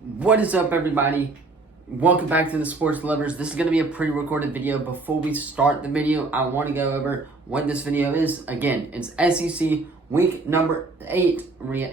What is up, everybody? Welcome back to the Sports Lovers. This is going to be a pre-recorded video. Before we start the video, I want to go over what this video is. Again, it's SEC week number 8,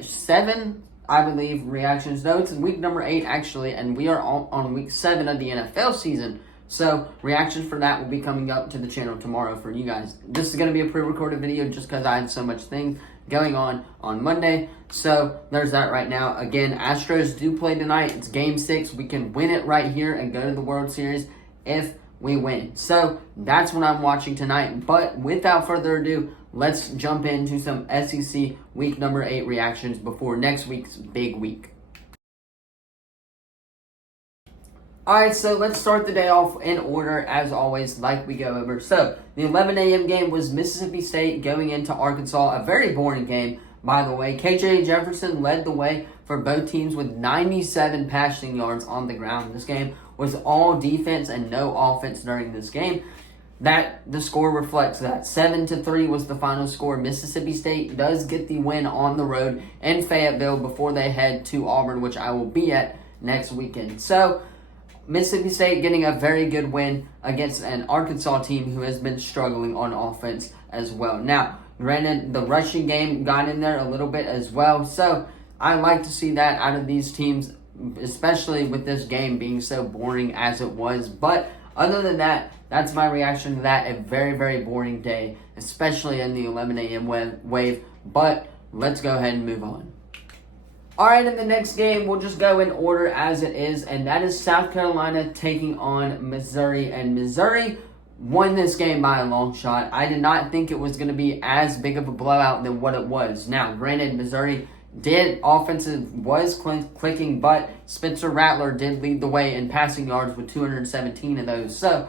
7, I believe, reactions. No, it's week number 8, actually, and we are on week 7 of the NFL season. So, reactions for that will be coming up to the channel tomorrow for you guys. This is going to be a pre-recorded video just because I had so much things going on Monday. So, there's that right now. Again, Astros do play tonight. It's Game 6. We can win it right here and go to the World Series if we win. So, that's what I'm watching tonight. But without further ado, let's jump into some SEC week number 8 reactions before next week's big week. Alright, so let's start the day off in order, as always, like we go over. So, the 11 a.m. game was Mississippi State going into Arkansas. A very boring game, by the way. KJ Jefferson led the way for both teams with 97 passing yards on the ground. This game was all defense and no offense during this game. The score reflects that. 7-3 was the final score. Mississippi State does get the win on the road in Fayetteville before they head to Auburn, which I will be at next weekend. So, Mississippi State getting a very good win against an Arkansas team who has been struggling on offense as well. Now, granted, the rushing game got in there a little bit as well, so I like to see that out of these teams, especially with this game being so boring as it was. But other than that, that's my reaction to that. A very, very boring day, especially in the 11 a.m. wave. But let's go ahead and move on. Alright, in the next game, we'll just go in order as it is, and that is South Carolina taking on Missouri. And Missouri won this game by a long shot. I did not think it was going to be as big of a blowout than what it was. Now, granted, Missouri was clicking, but Spencer Rattler did lead the way in passing yards with 217 of those. So,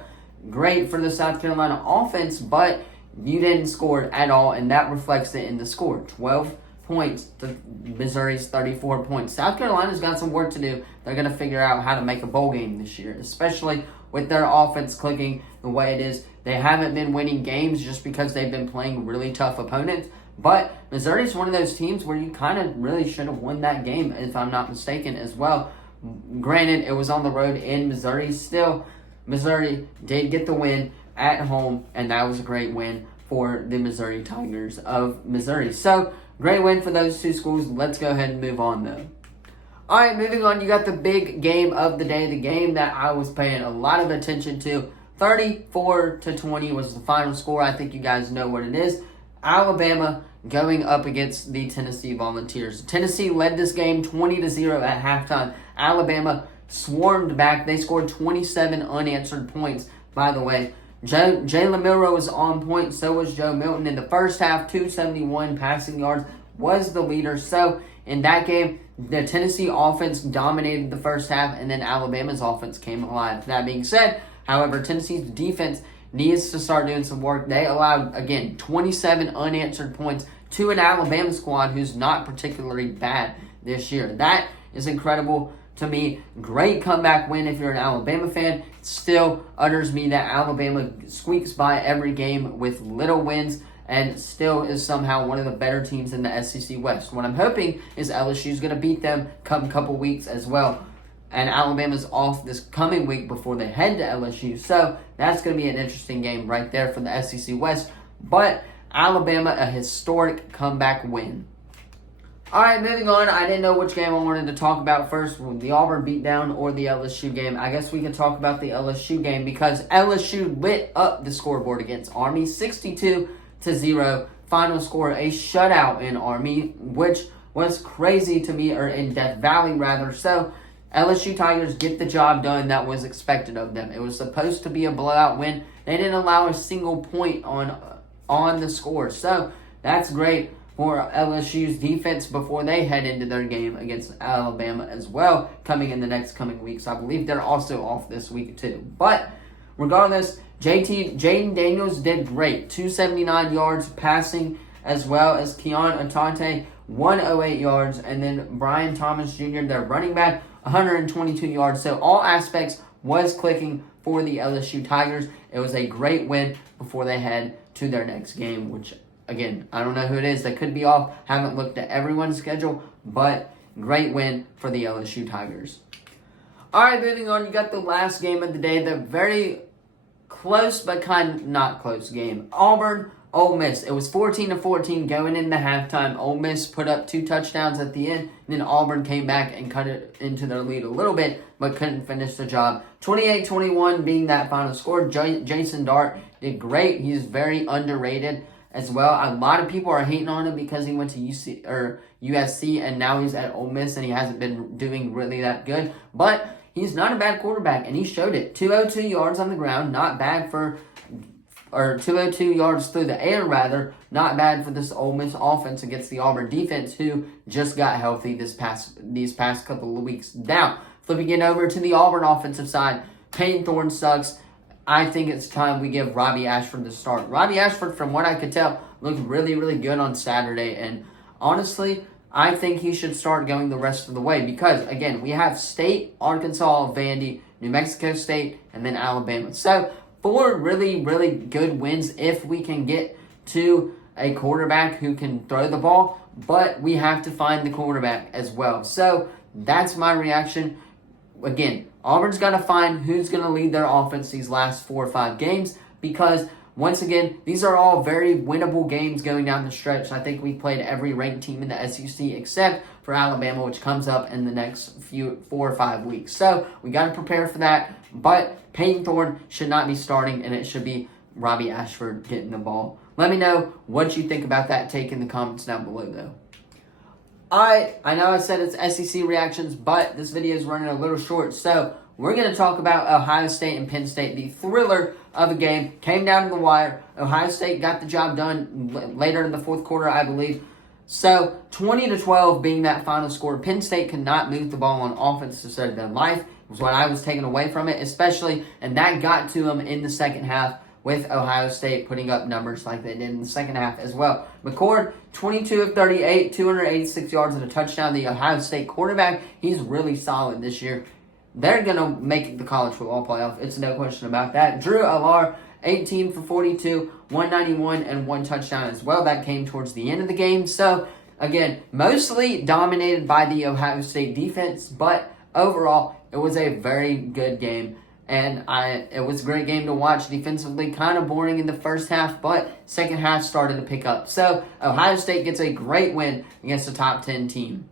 great for the South Carolina offense, but you didn't score at all, and that reflects it in the score. 12 points to Missouri's 34 points. South Carolina's got some work to do. They're going to figure out how to make a bowl game this year, especially with their offense clicking the way it is. They haven't been winning games just because they've been playing really tough opponents, but Missouri's one of those teams where you kind of really should have won that game, if I'm not mistaken, as well. Granted, it was on the road in Missouri. Still, Missouri did get the win at home, and that was a great win for the Missouri Tigers of Missouri. So, great win for those two schools. Let's go ahead and move on, though. All right, moving on, you got the big game of the day, the game that I was paying a lot of attention to. 34-20 was the final score. I think you guys know what it is. Alabama going up against the Tennessee Volunteers. Tennessee led this game 20-0 at halftime. Alabama swarmed back. They scored 27 unanswered points, by the way. Jalen Milroe was on point, so was Joe Milton. In the first half, 271 passing yards was the leader. So, in that game, the Tennessee offense dominated the first half, and then Alabama's offense came alive. That being said, however, Tennessee's defense needs to start doing some work. They allowed, again, 27 unanswered points to an Alabama squad who's not particularly bad this year. That is incredible to me. Great comeback win if you're an Alabama fan. Still utters me that Alabama squeaks by every game with little wins and still is somehow one of the better teams in the SEC West. What I'm hoping is LSU's going to beat them come a couple weeks as well. And Alabama's off this coming week before they head to LSU. So that's going to be an interesting game right there for the SEC West. But Alabama, a historic comeback win. Alright, moving on. I didn't know which game I wanted to talk about first, the Auburn beatdown or the LSU game. I guess we can talk about the LSU game because LSU lit up the scoreboard against Army, 62-0. Final score, a shutout in Army, which was crazy to me, or in Death Valley rather. So, LSU Tigers get the job done that was expected of them. It was supposed to be a blowout win. They didn't allow a single point on the score. So, that's great for LSU's defense before they head into their game against Alabama as well, coming in the next coming weeks. I believe they're also off this week too. But regardless, Jaden Daniels did great. 279 yards passing, as well as Keon Atante, 108 yards. And then Brian Thomas Jr., their running back, 122 yards. So all aspects was clicking for the LSU Tigers. It was a great win before they head to their next game, which, again, I don't know who it is. They could be off. Haven't looked at everyone's schedule, but great win for the LSU Tigers. All right, moving on, you got the last game of the day, the very close but kind of not close game. Auburn, Ole Miss. It was 14-14 going into halftime. Ole Miss put up 2 touchdowns at the end, and then Auburn came back and cut it into their lead a little bit, but couldn't finish the job. 28-21 being that final score. Jason Dart did great. He's very underrated as well. A lot of people are hating on him because he went to USC and now he's at Ole Miss and he hasn't been doing really that good. But he's not a bad quarterback, and he showed it. 202 yards on the ground, not bad for, or 202 yards through the air, rather, not bad for this Ole Miss offense against the Auburn defense, who just got healthy these past couple of weeks. Now, flipping it over to the Auburn offensive side, Payton Thorne sucks. I think it's time we give Robbie Ashford the start. Robbie Ashford, from what I could tell, looked really, really good on Saturday, and honestly, I think he should start going the rest of the way because, again, we have State, Arkansas, Vandy, New Mexico State, and then Alabama. So, 4 really, really good wins if we can get to a quarterback who can throw the ball, but we have to find the quarterback as well. So, that's my reaction. Again, Auburn's got to find who's going to lead their offense these last 4 or 5 games because, once again, these are all very winnable games going down the stretch. I think we played every ranked team in the SEC except for Alabama, which comes up in the next 4 or 5 weeks. So we got to prepare for that. But Payton Thorne should not be starting, and it should be Robbie Ashford getting the ball. Let me know what you think about that take in the comments down below, though. I know I said it's SEC reactions, but this video is running a little short, so we're going to talk about Ohio State and Penn State. The thriller of a game came down to the wire. Ohio State got the job done later in the fourth quarter, I believe. So, 20-12 being that final score. Penn State could not move the ball on offense to save their life, was what I was taking away from it, especially, and that got to them in the second half with Ohio State putting up numbers like they did in the second half as well. McCord, 22 of 38, 286 yards and a touchdown. The Ohio State quarterback, he's really solid this year. They're going to make the college football playoff. It's no question about that. Drew Allar, 18 for 42, 191, and 1 touchdown as well. That came towards the end of the game. So, again, mostly dominated by the Ohio State defense, but overall, it was a very good game. And it was a great game to watch. Defensively, kind of boring in the first half, but second half started to pick up. So, Ohio State gets a great win against a top 10 team.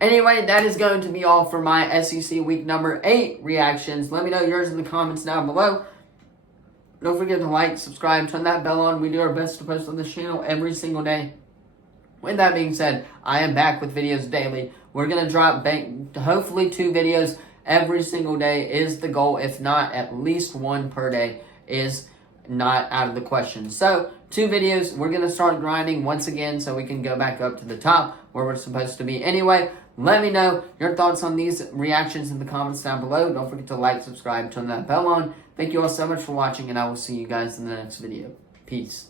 Anyway, that is going to be all for my SEC Week number 8 reactions. Let me know yours in the comments down below. Don't forget to like, subscribe, turn that bell on. We do our best to post on this channel every single day. With that being said, I am back with videos daily. We're going to drop hopefully 2 videos every single day is the goal. If not, at least 1 per day is not out of the question. So, 2 videos. We're going to start grinding once again so we can go back up to the top where we're supposed to be. Anyway, let me know your thoughts on these reactions in the comments down below. Don't forget to like, subscribe, turn that bell on. Thank you all so much for watching, and I will see you guys in the next video. Peace.